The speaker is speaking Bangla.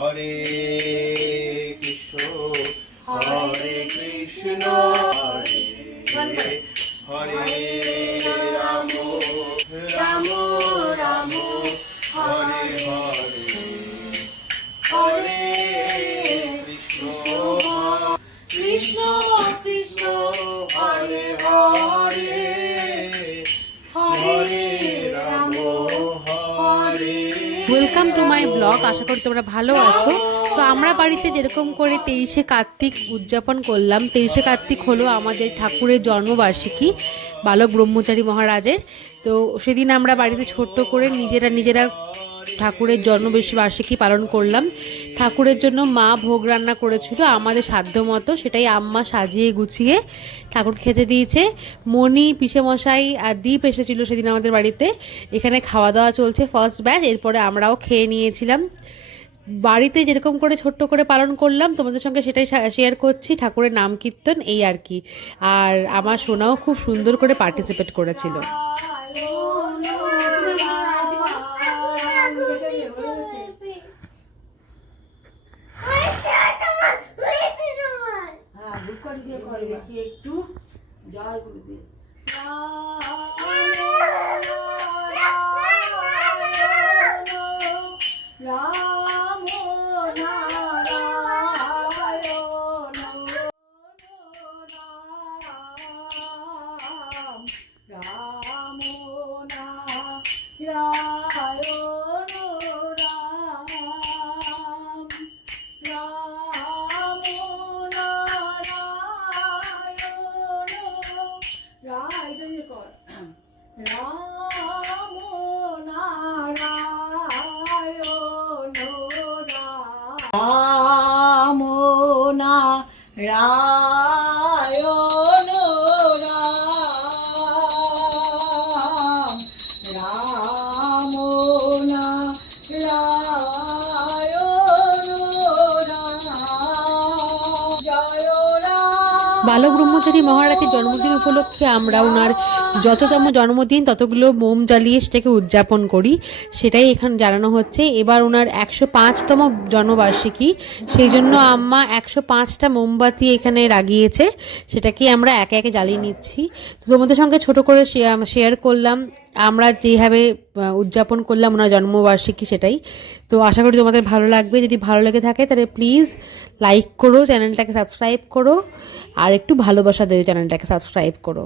Hare Krishna Hare Krishna Hare Hare Ram Ram Ram Hare Hare Hare Krishna Krishna Krishna Hare Hare Hare Ram Hare. Welcome to my blog. আশা করি তোমরা ভালো আছো। তো আমরা বাড়িতে যেরকম করে 23শে কার্তিক উদযাপন করলাম। 23শে কার্তিক হলো আমাদের ঠাকুরের জন্মবার্ষিকী, বালক ব্রহ্মচারী মহারাজের। তো সেদিন আমরা বাড়িতে ছোট্ট করে নিজেরা ঠাকুরের জন্মবার্ষিকী পালন করলাম। ঠাকুরের জন্য মা ভোগ রান্না করেছিল আমাদের সাধ্য মতো, সেটাই আম্মা সাজিয়ে গুছিয়ে ঠাকুর খেতে দিয়েছে। মণি পিসেমশাই আর দীপ এসেছিল সেদিন আমাদের বাড়িতে। এখানে খাওয়া দাওয়া চলছে ফার্স্ট ব্যাচ, এরপরে আমরাও খেয়ে নিয়েছিলাম। বাড়িতে যেরকম করে ছোট্ট করে পালন করলাম তোমাদের সঙ্গে সেটাই শেয়ার করছি। ঠাকুরের নাম কীর্তন এই আর কি। আর আমার সোনাও খুব সুন্দর করে পার্টিসিপেট করেছিল। একটু জয় গুরুদেব। বালক ব্রহ্মচারী মহারাজের জন্মদিন উপলক্ষে আমরা ওনার যততম জন্মদিন ততগুলো মোম জ্বালিয়ে সেটাকে উদযাপন করি, সেটাই এখানে জানানো হচ্ছে। এবার ওনার 105তম জন্মবার্ষিকী, সেই জন্য আম্মা 105টা মোমবাতি এখানে লাগিয়েছে, সেটাকে আমরা একে একে জ্বালিয়ে নিচ্ছি। তো তোমাদের সঙ্গে ছোট করে শেয়ার করলাম আমরা যেভাবে উদযাপন করলাম ওনার জন্মবার্ষিকী, সেটাই। তো আশা করি তোমাদের ভালো লাগবে। যদি ভালো লেগে থাকে তাহলে প্লিজ লাইক করো, চ্যানেলটাকে সাবস্ক্রাইব করো, আর একটু ভালোবাসা দিও, চ্যানেলটাকে সাবস্ক্রাইব করো।